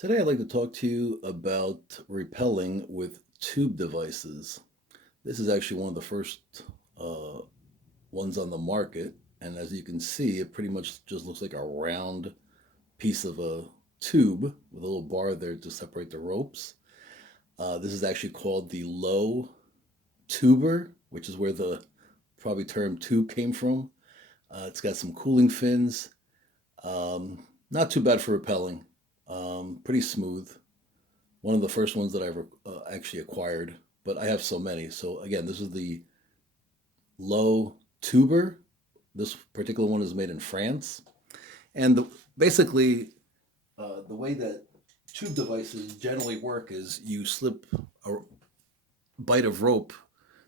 Today, I'd like to talk to you about rappelling with tube devices. This is actually one of the first uh, ones on the market, and as you can see, it pretty much just looks like a round piece of a tube with a little bar there to separate the ropes. This is actually called the low tuber, which is where the probably term tube came from. It's got some cooling fins. Not too bad for rappelling. Pretty smooth. One of the first ones that I ever actually acquired, but I have so many. So again, this is the low tuber. This particular one is made in France, and basically the way that tube devices generally work is you slip a bite of rope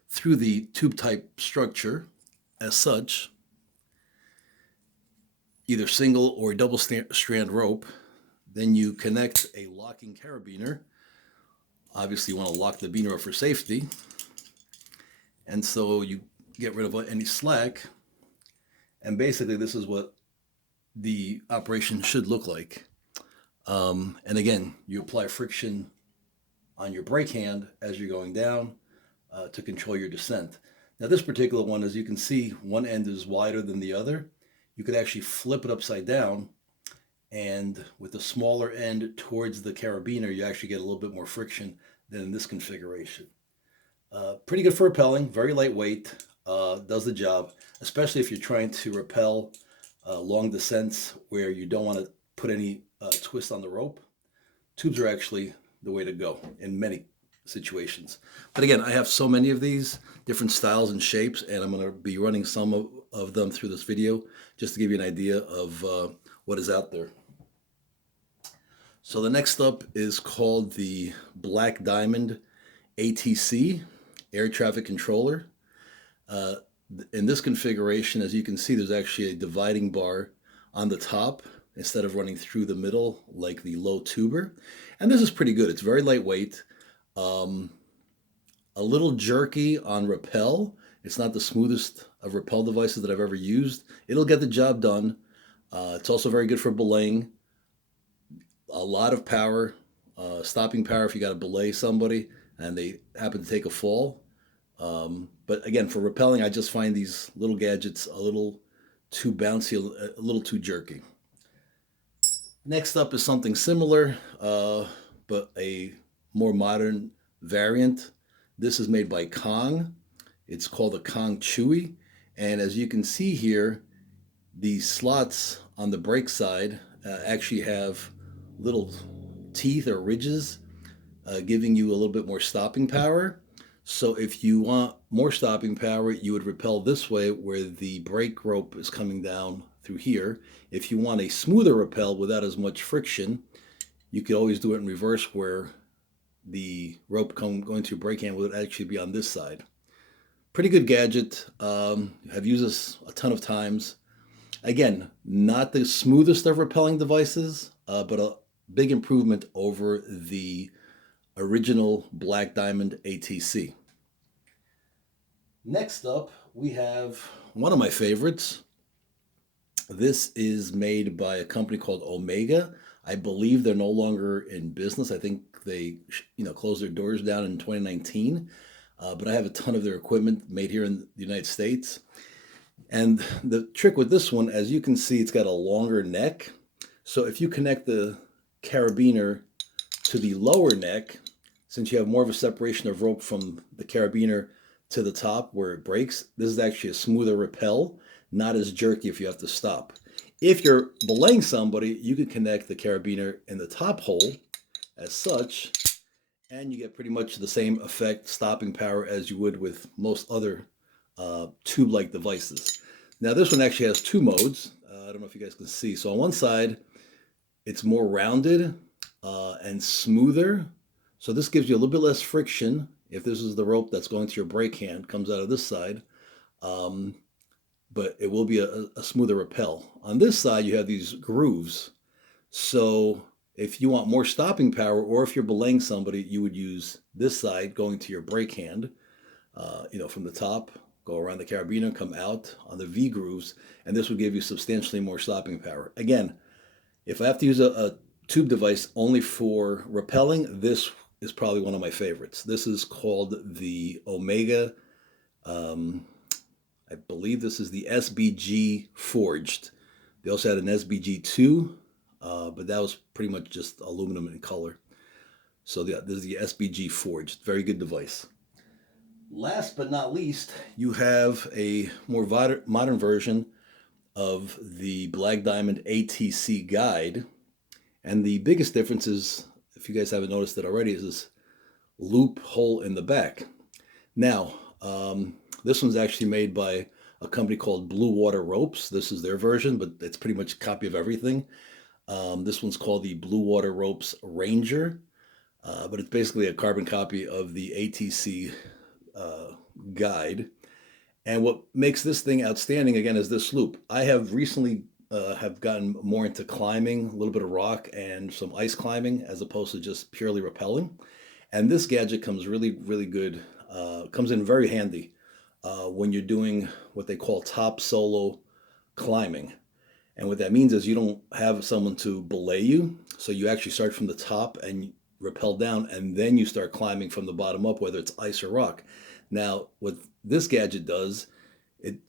through the tube type structure as such, either single or double strand rope. Then you connect a locking carabiner. Obviously, you want to lock the beaner up for safety. And so you get rid of any slack. And basically, this is what the operation should look like. And again, you apply friction on your brake hand as you're going down to control your descent. Now, this particular one, as you can see, one end is wider than the other. You could actually flip it upside down, and with the smaller end towards the carabiner, you actually get a little bit more friction than in this configuration. Pretty good for rappelling, very lightweight, does the job, especially if you're trying to rappel long descents where you don't want to put any twist on the rope. Tubes are actually the way to go in many situations. But again, I have so many of these different styles and shapes, and I'm going to be running some of them through this video just to give you an idea of what is out there. So the next up is called the Black Diamond ATC, Air Traffic Controller. Uh, in this configuration, as you can see, there's actually a dividing bar on the top instead of running through the middle like the low tuber. And this is pretty good. It's very lightweight, a little jerky on rappel. It's not the smoothest of rappel devices that I've ever used. It'll get the job done. It's also very good for belaying. A lot of power, stopping power if you got to belay somebody and they happen to take a fall. But again, for rappelling, I just find these little gadgets a little too bouncy, a little too jerky. Next up is something similar, but a more modern variant. This is made by Kong. It's called the Kong Chewy. And as you can see here, the slots on the brake side actually have little teeth or ridges, giving you a little bit more stopping power. So if you want more stopping power, you would rappel this way where the brake rope is coming down through here. If you want a smoother rappel without as much friction, you could always do it in reverse where the rope going to your brake hand would actually be on this side. Pretty good gadget. I've used this a ton of times. Again, not the smoothest of rappelling devices, but a big improvement over the original Black Diamond ATC. Next up, we have one of my favorites. This is made by a company called Omega. I believe they're no longer in business. I think they, closed their doors down in 2019. But I have a ton of their equipment made here in the United States. And the trick with this one, as you can see, it's got a longer neck. So if you connect the carabiner to the lower neck, since you have more of a separation of rope from the carabiner to the top where it breaks, this is actually a smoother rappel, not as jerky if you have to stop. If you're belaying somebody, you can connect the carabiner in the top hole as such, and you get pretty much the same effect, stopping power, as you would with most other tube-like devices. Now this one actually has two modes. I don't know if you guys can see. So on one side, it's more rounded and smoother. So this gives you a little bit less friction. If this is the rope that's going to your brake hand, comes out of this side. But it will be a smoother rappel. On this side, you have these grooves. So if you want more stopping power, or if you're belaying somebody, you would use this side going to your brake hand, from the top, go around the carabiner, come out on the V grooves, and this would give you substantially more stopping power. Again, if I have to use a tube device only for rappelling, this is probably one of my favorites. This is called the Omega. Um, I believe this is the SBG Forged. They also had an SBG2, but that was pretty much just aluminum in color. So yeah, this is the SBG Forged. Very good device. Last but not least, you have a more modern version of the Black Diamond ATC guide. And the biggest difference is, if you guys haven't noticed it already, is this loop hole in the back. Now, this one's actually made by a company called Blue Water Ropes. This is their version, but it's pretty much a copy of everything. This one's called the Blue Water Ropes Ranger, but it's basically a carbon copy of the ATC guide. And what makes this thing outstanding, again, is this loop. I have recently have gotten more into climbing, a little bit of rock and some ice climbing, as opposed to just purely rappelling. And this gadget comes really, really good. Comes in very handy when you're doing what they call top solo climbing. And what that means is you don't have someone to belay you. So you actually start from the top and rappel down, and then you start climbing from the bottom up, whether it's ice or rock. Now, what this gadget does,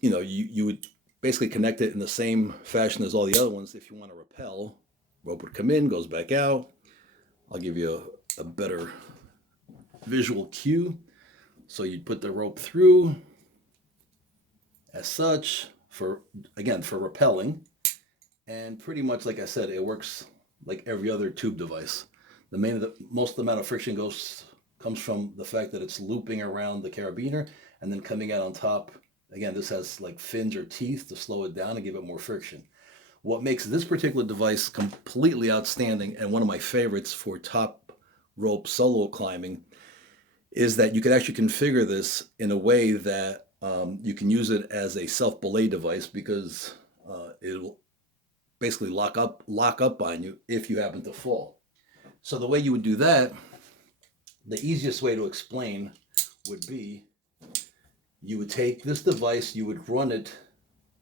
you would basically connect it in the same fashion as all the other ones. If you want to rappel, rope would come in, goes back out. I'll give you a better visual cue. So you'd put the rope through as such for rappelling. And pretty much, like I said, it works like every other tube device. Most amount of friction comes from the fact that it's looping around the carabiner and then coming out on top. Again, this has like fins or teeth to slow it down and give it more friction. What makes this particular device completely outstanding and one of my favorites for top rope solo climbing is that you can actually configure this in a way that you can use it as a self-belay device, because it'll basically lock up on you if you happen to fall. So the way you would do that, the easiest way to explain would be, you would take this device, you would run it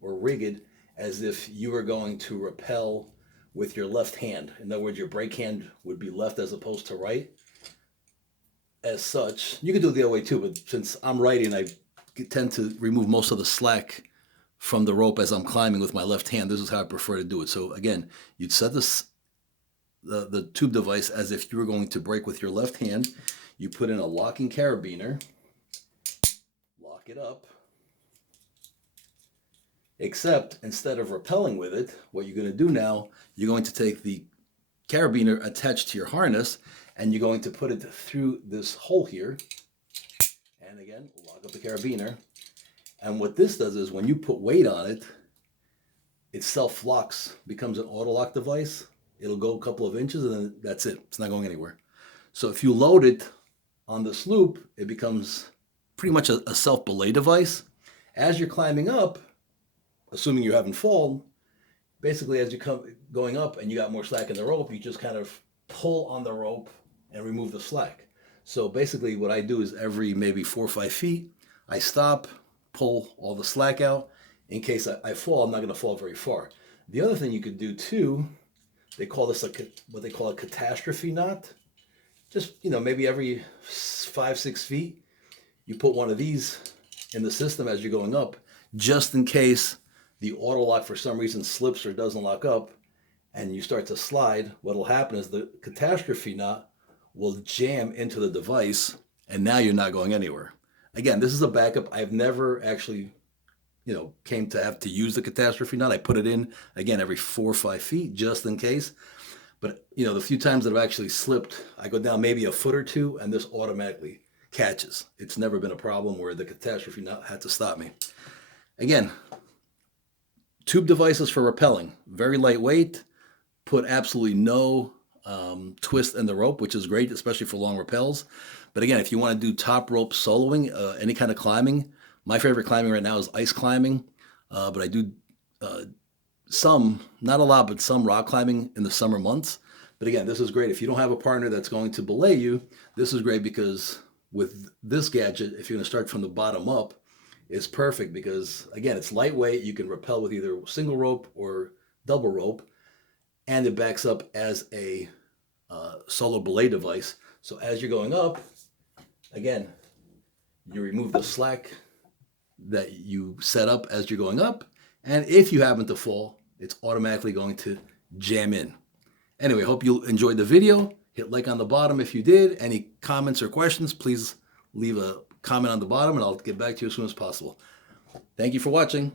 or rig it as if you were going to rappel with your left hand. In other words, your brake hand would be left as opposed to right. As such, you can do it the other way too, but since I'm righty, I tend to remove most of the slack from the rope as I'm climbing with my left hand. This is how I prefer to do it. So again, you'd set the tube device as if you were going to brake with your left hand. You put in a locking carabiner, lock it up, except instead of rappelling with it, what you're going to do now, you're going to take the carabiner attached to your harness and you're going to put it through this hole here, and again, lock up the carabiner. And what this does is, when you put weight on it, it self-locks, becomes an auto-lock device. It'll go a couple of inches and then that's it. It's not going anywhere. So if you load it on this loop, it becomes pretty much a self-belay device. As you're climbing up, assuming you haven't fallen, basically as you come going up and you got more slack in the rope, you just kind of pull on the rope and remove the slack. So basically what I do is every maybe 4 or 5 feet, I stop, pull all the slack out. In case I fall, I'm not going to fall very far. The other thing you could do too, they call this what they call a catastrophe knot. Just, maybe every 5, 6 feet, you put one of these in the system as you're going up, just in case the auto lock for some reason slips or doesn't lock up and you start to slide. What'll happen is the catastrophe knot will jam into the device and now you're not going anywhere. Again, this is a backup. I've never actually, came to have to use the catastrophe knot. I put it in, again, every 4 or 5 feet just in case. But, the few times that I've actually slipped, I go down maybe a foot or two and this automatically catches. It's never been a problem where the catastrophe knot had to stop me. Again, tube devices for rappelling, very lightweight, put absolutely no twist in the rope, which is great, especially for long rappels. But again, if you want to do top rope soloing, any kind of climbing, my favorite climbing right now is ice climbing, but I do some, not a lot, but some rock climbing in the summer months. But again, this is great. If you don't have a partner that's going to belay you, this is great, because with this gadget, if you're going to start from the bottom up, it's perfect because, again, it's lightweight. You can rappel with either single rope or double rope. and it backs up as a solo belay device. So as you're going up, again, you remove the slack that you set up as you're going up, and if you happen to fall, it's automatically going to jam in. Anyway, hope you enjoyed the video. Hit like on the bottom if you did. Any comments or questions, please leave a comment on the bottom and I'll get back to you as soon as possible. Thank you for watching.